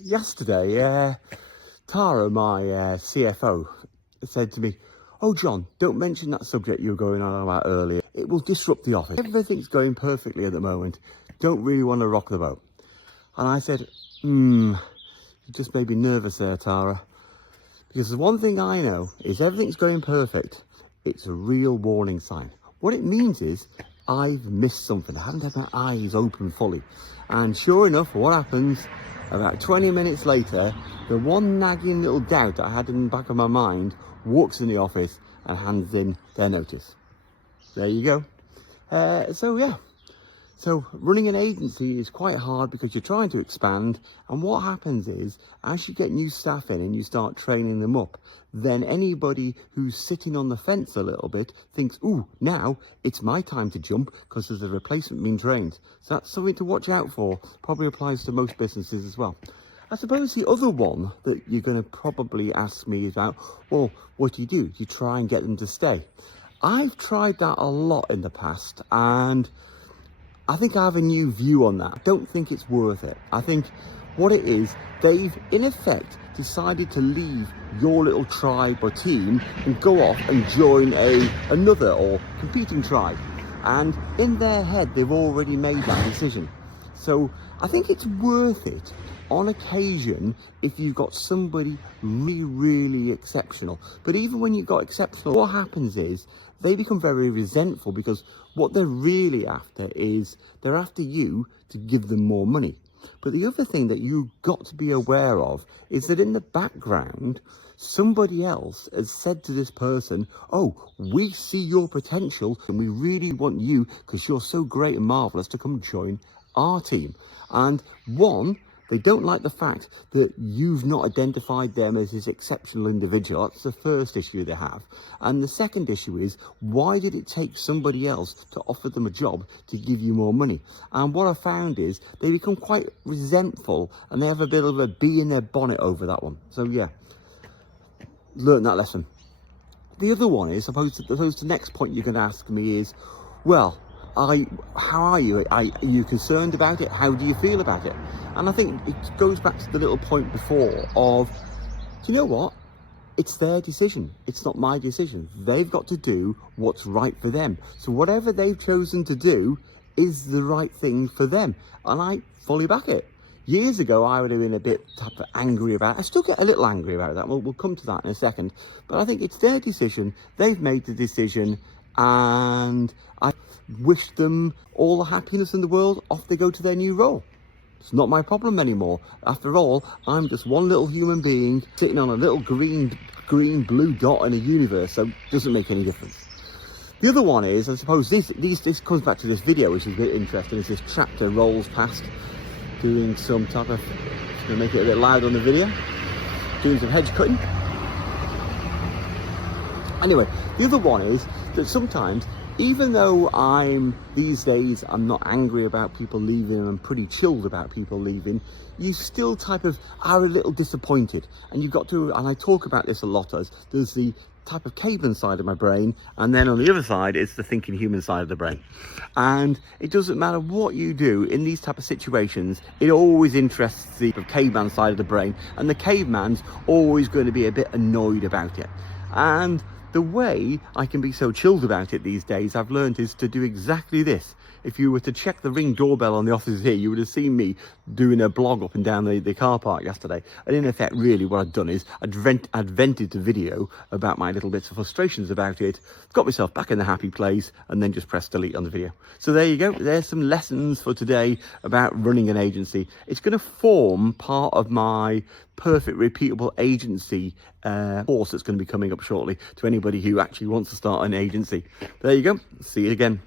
Yesterday, Tara, my CFO, said to me, "Oh, John, don't mention that subject you were going on about earlier. It will disrupt the office. Everything's going perfectly at the moment. Don't really want to rock the boat." And I said, you just made me nervous there, Tara. Because the one thing I know is everything's going perfect. It's a real warning sign. What it means is I've missed something. I haven't had my eyes open fully. And sure enough, what happens? About 20 minutes later, the one nagging little doubt that I had in the back of my mind walks in the office and hands in their notice. There you go. So running an agency is quite hard because you're trying to expand, and what happens is as you get new staff in and you start training them up, then anybody who's sitting on the fence a little bit thinks, ooh, now it's my time to jump because there's a replacement being trained. So that's something to watch out for. Probably applies to most businesses as well. I suppose the other one that you're going to probably ask me about, well, what do? You try and get them to stay. I've tried that a lot in the past, and I think I have a new view on that. I don't think it's worth it. I think what it is, they've in effect decided to leave your little tribe or team and go off and join another or competing tribe. And in their head, they've already made that decision. So I think it's worth it on occasion if you've got somebody really, really exceptional. But even when you've got exceptional, what happens is they become very resentful because what they're really after is they're after you to give them more money. But the other thing that you've got to be aware of is that in the background, somebody else has said to this person, oh, we see your potential and we really want you because you're so great and marvelous to come join our team. And one, they don't like the fact that you've not identified them as this exceptional individual. That's the first issue they have. And the second issue is, why did it take somebody else to offer them a job to give you more money? And what I found is they become quite resentful and they have a bit of a bee in their bonnet over that one. So yeah, learn that lesson. The other one is, suppose the next point you can ask me is, well, how are you? Are you concerned about it? How do you feel about it? And I think it goes back to the little point before of, do you know what? It's their decision. It's not my decision. They've got to do what's right for them. So whatever they've chosen to do is the right thing for them. And I fully back it. Years ago, I would have been a bit angry about it. I still get a little angry about that. We'll come to that in a second. But I think it's their decision. They've made the decision. And I wish them all the happiness in the world. Off they go to their new role. It's not my problem anymore. After all, I'm just one little human being sitting on a little green blue dot in a universe, so it doesn't make any difference. The other one is, I suppose this comes back to this video, which is a bit interesting, as this tractor rolls past doing some type of, just going to make it a bit loud on the video, doing some hedge cutting. Anyway, the other one is that sometimes, even though these days I'm not angry about people leaving and I'm pretty chilled about people leaving, you still are a little disappointed. And you've got to, and I talk about this a lot, as there's the type of caveman side of my brain, and then on the other side it's the thinking human side of the brain. And it doesn't matter what you do in these type of situations, it always interests the caveman side of the brain, and the caveman's always going to be a bit annoyed about it. And the way I can be so chilled about it these days, I've learned, is to do exactly this. If you were to check the Ring doorbell on the offices here, you would have seen me doing a blog up and down the car park yesterday. And in effect, really what I'd done is I'd vented the video about my little bits of frustrations about it, got myself back in the happy place, and then just pressed delete on the video. So there you go. There's some lessons for today about running an agency. It's going to form part of my perfect repeatable agency course that's going to be coming up shortly to anybody who actually wants to start an agency. There you go. See you again.